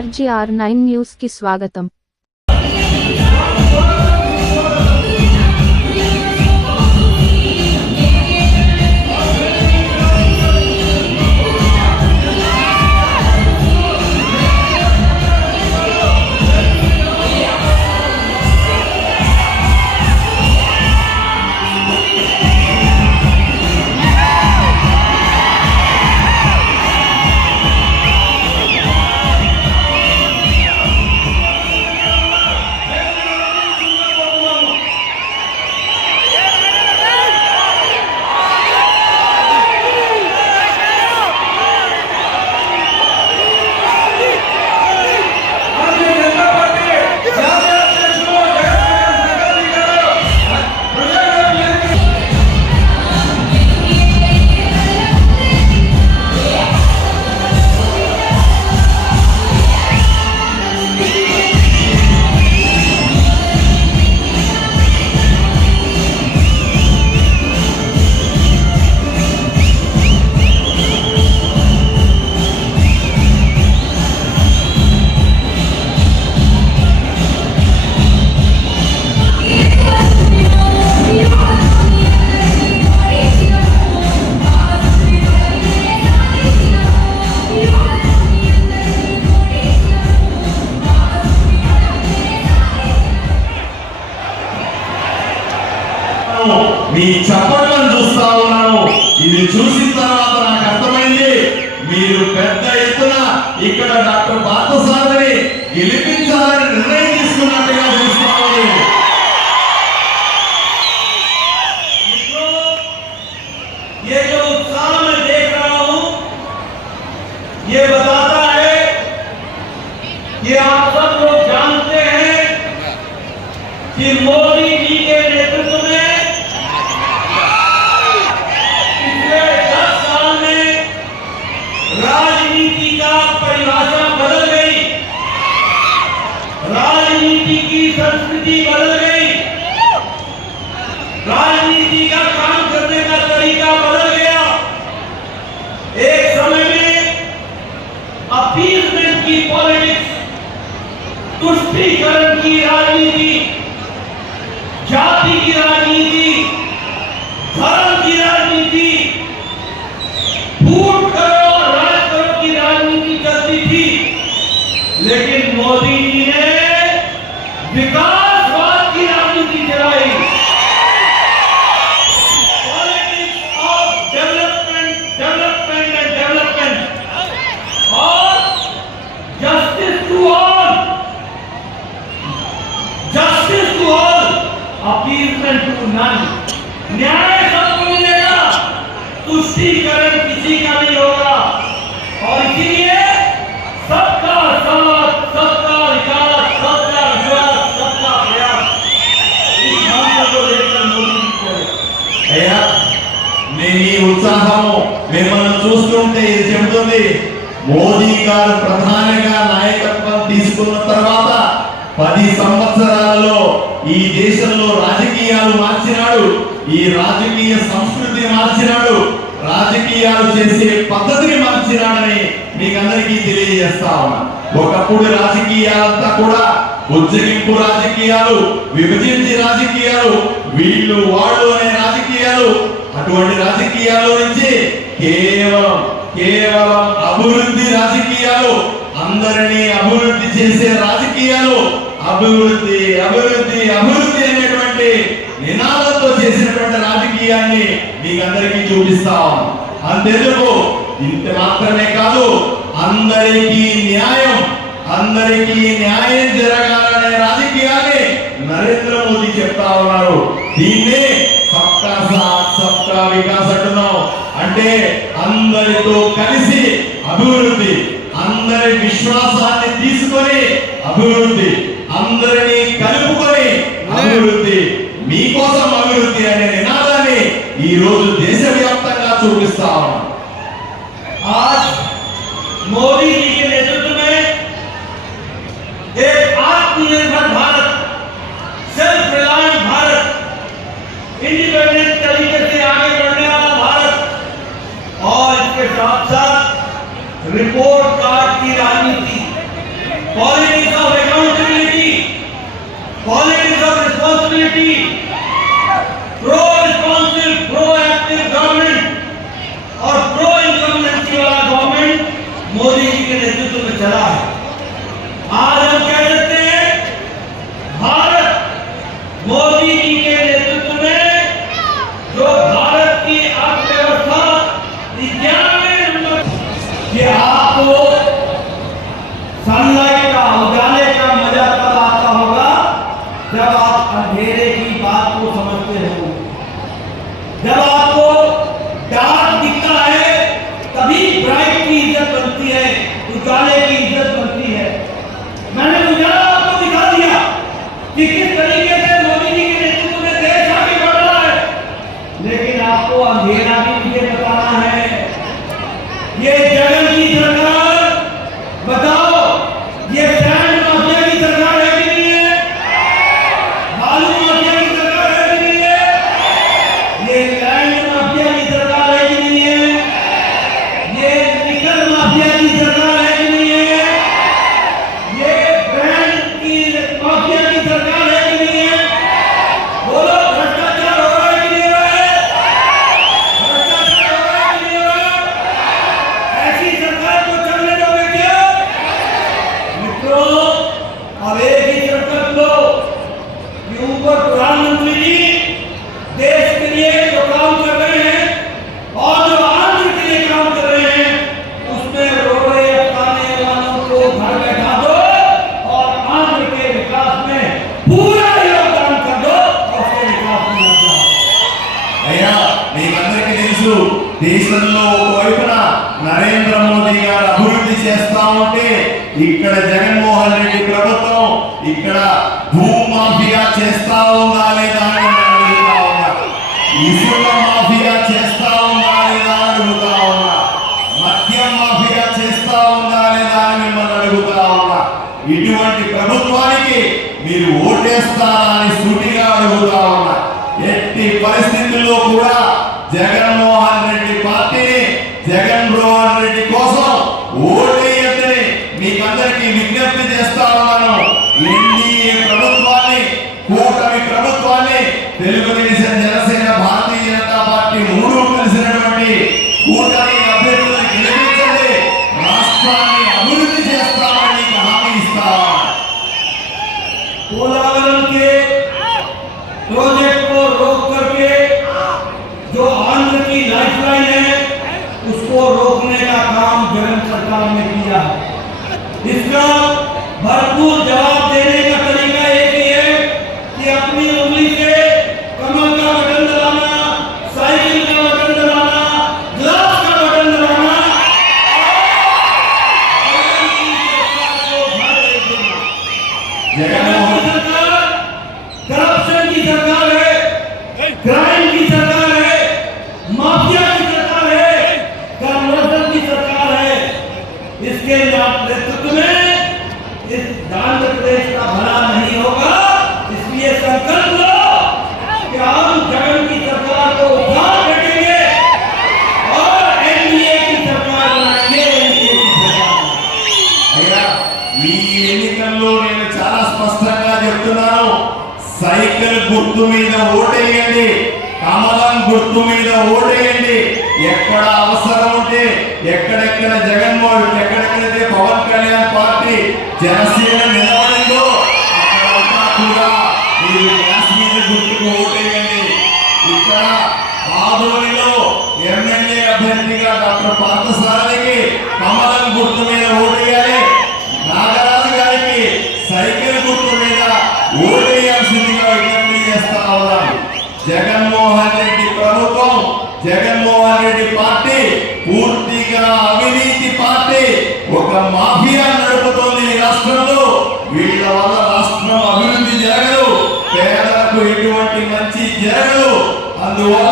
RGR9 news కి స్వాగతం। మీ చప్పట్లను చూస్తా ఉన్నాను। ఇది చూసిన తర్వాత నాకు అర్థమైంది మీరు పెద్ద ఎత్తున ఇక్కడ డాక్టర్ పార్థసారథిని గెలిపించాలని నిర్ణయం తీసుకున్నట్టుగా చూస్తా ఉంది। ये जो उत्साह मैं देख रहा हूं ये बताता है कि आप सब लोग जानते हैं कि मोदी जी के नेतृत्व में पिछले 10 साल में राजनीति का परिभाषा बदल गई, राजनीति की संस्कृति बदल गई, राजनीति का काम करने का तरीका बदल गया। एक समय में अपीलमेंट की पॉलिटिक्स, तुष्टीकरण की राजनीति, जाति की राजनीति, धर्म की राजनीति, फूट करो और राज करो की राजनीति चलती थी। लेकिन मोदी जी ने विकासवाद की राजनीति चलाई। अपीलमेंट टू नन, न्याय सबको मिलेगा, तुष्टीकरण किसी का नहीं होगा। और इसीलिए सबका साथ, सबका विकास, सबका विश्वास, सबका प्रयास, इस मंत्र को लेकर मोदी जी को అయ్యా నేను ఈ ఉత్సాహము మిమ్మల్ని చూస్తుంటే ఇది చెబుతుంది మోదీ గారు ప్రధానిగా నాయకత్వం తీసుకున్న తర్వాత 10 సంవత్సరాలలో ఈ దేశంలో రాజకీయాలు మార్చినాడు, ఈ రాజకీయ సంస్కృతిని మార్చినాడు, రాజకీయాలు చేసే పద్ధతిని మార్చినాడని మీకందరికీ తెలియజేస్తా ఉన్నా। ఒకప్పుడు రాజకీయాలంతా కూడా ఉజ్జగింపు రాజకీయాలు, విభజించి రాజకీయాలు, వీళ్ళు వాళ్ళు అనే రాజకీయాలు, అటువంటి రాజకీయాల నుంచి కేవలం అభివృద్ధి రాజకీయాలు, అందరినీ అభివృద్ధి చేసే రాజకీయాలు, అభివృద్ధి అభివృద్ధి అభివృద్ధి అనేటువంటి నినాదంతో చేసినటువంటి రాజకీయాన్ని మీకందరికీ చూపిస్తాం। అంతేందుకు ఇంత మాత్రమే కాదు, అందరికీ న్యాయం జరగాలనే రాజకీయాన్ని నరేంద్ర మోదీ చెప్తా ఉన్నారు। దీన్నే సబ్కా సాత్ సబ్కా వికాస్ అంటున్నాం। అంటే అందరితో కలిసి అభివృద్ధి, అందరి విశ్వాసాన్ని తీసుకొని అభివృద్ధి, అందరినీ కలుపుకొని అభివృద్ధి, మీకోసం అభివృద్ధి అనే నినాదాన్ని ఈ రోజు దేశవ్యాప్తంగా చూపిస్తా ఉన్నాం। आज मोदी जी के नेतृत्व में एक आत्मनिर्भर Bharat, self reliant Bharat, independent तरीके से आगे बढ़ने वाला भारत और इसके साथ साथ रिपोर्ट कार्ड की राजनीति, politics of accountability, politics of responsibility, pro-responsive, proactive government और pro-incumbency वाला गवर्नमेंट मोदी जी के नेतृत्व में चला है। आज हम कह सकते हैं भारत मोदी जी के नेतृत्व में जो भारत की अर्थव्यवस्था 91वें नंबर, ये आपको सनलाइट का उजाले का मजा तब आता होगा जब आप अंधेरे की बात को समझते हो। जब आपको डार्क दिखता है तभी ब्राइट की इज्जत बनती है, उजाले की इज्जत बनती है। मैंने उजाला आपको दिखा दिया कि किस तरीके से मोदी जी के नेतृत्व में देश आगे बढ़ रहा है, लेकिन आपको अंधेरा भी मुझे बताना है। ये जगन की सरकार, बताओ ये सैंड माफिया की सरकार है कि नहीं है? बालू माफिया की सरकार है कि नहीं है? ये लैंड माफिया की सरकार है कि नहीं है? ये निकल माफिया की सरकार है कि नहीं है? ये ब्रांड की माफिया की सरकार है कि नहीं है? बोलो, भ्रष्टाचार हो रहा है कि नहीं हो रहा है? भ्रष्टाचार हो रहा है कि नहीं हो रहा है? ऐसी सरकार को चलने दोगे क्या? मित्रों, अब एक ही संकल्प लो कि ऊपर प्रधानमंत्री जी देश के लिए जो काम कर रहे हैं और जो आंध्र के लिए काम कर रहे हैं, उसमें रोड़े अपनाने वालों को घर बैठा दो और आंध्र के विकास में पूरा योगदान कर दो और उसके विकास में लग जाओ। అయ్యా మీకందరికీ తెలుసు, దేశంలో ఒకవైపున నరేంద్ర మోదీ గారు అభివృద్ధి చేస్తా ఉంటే ఇక్కడ జగన్మోహన్ రెడ్డి ప్రభుత్వం ఇక్కడ భూమాఫియా చేస్తా ఉందా లేదా అని నేను అడుగుతా ఉన్నా. ఇసుక మాఫియా చేస్తా ఉందా లేదా అని అడుగుతా ఉన్నా. మద్యం మాఫియా చేస్తా ఉందా లేదా అని మిమ్మల్ని అడుగుతా ఉన్నా. ఇటువంటి ప్రభుత్వానికి మీరు ఓటేస్తారా అని సూటిగా అడుగుతా ఉన్నా. ఎట్టి పరిస్థితుల్లో కూడా జగన్మోహన్ రెడ్డి పార్టీని, జగన్మోహన్ రెడ్డి కోసం ఓటేయద్దని మీకందరికీ విజ్ఞప్తి చేస్తా ఉన్నాను. ఎన్డీఏ ప్రభుత్వాన్ని, కూటమి ప్రభుత్వాన్ని, తెలుగుదేశం, జనసేన, భారతీయ జనతా పార్టీ మూడు కలిసినటువంటి కూటమి అభ్యర్థులను గెలిపించండి. రాష్ట్రాన్ని అభివృద్ధి చేస్తామని మీకు హామీ ఇస్తాం. पोलावरम के प्रोजेक्ट को रोक करके जो आंध्र की लाइफलाइन है उसको रोकने का काम जगन सरकार ने किया है। इसका भरपूर जवाब देने का तरीका एक ही है कि अपनी उंगली से कमल का बटन दबाना, साइकिल का बटन दबाना, ग्लास का बटन दबाना और की सरकार को घर भेज देना। जगन्मोहन सरकार करप्शन की सरकार है, क्राइम की सरकार है, माफिया की सरकार है, कन्वर्जन की सरकार है। इसके नेतृत्व में इस आंध्र प्रदेश का भला नहीं होगा। इसलिए संकल्प लो कि हम जगन की सरकार को उखाड़ फेंकेंगे और एनडीए की सरकार बनाएंगे। एनडीए की सरकार అయ్యా ఈ ఎన్నికల్లో నేను చాలా స్పష్టంగా చెప్తున్నాను. సైకిల్ గుర్తు మీద ఓటేయండి, కమలం గుర్తు మీద ఓటేయండి. ఎక్కడ అవసరం ఉంటే, ఎక్కడెక్కడ జగన్మోహన్, ఎక్కడెక్కడైతే పవన్ కళ్యాణ్ పార్టీ జనసేన నిలబడిందో అక్కడ కూడా మీరు కాశ్మీర్ గుర్తుకు ఓటేయండి. ఇక్కడ ఆదోనిలో ఎమ్మెల్యే అభ్యర్థిగా డాక్టర్ పార్థసారథికి కమలం గుర్తు మీద ఓటేయాలి. నాగరాజు గారికి సైకిల్ గుర్తు మీద ఓటేయాల్సిందిగా విజ్ఞప్తి చేస్తా ఉన్నాను. జగన్మోహన్ రెడ్డి ప్రభుత్వం, జగన్మోహన్ రెడ్డి పార్టీ పూర్తిగా అవినీతి పార్టీ. ఒక మాఫియా నడుపుతోంది ఈ రాష్ట్రంలో. వీళ్ళ వల్ల రాష్ట్రం అభివృద్ధి జరగదు, పేదలకు ఎటువంటి మంచి జరగదు. అందువల్ల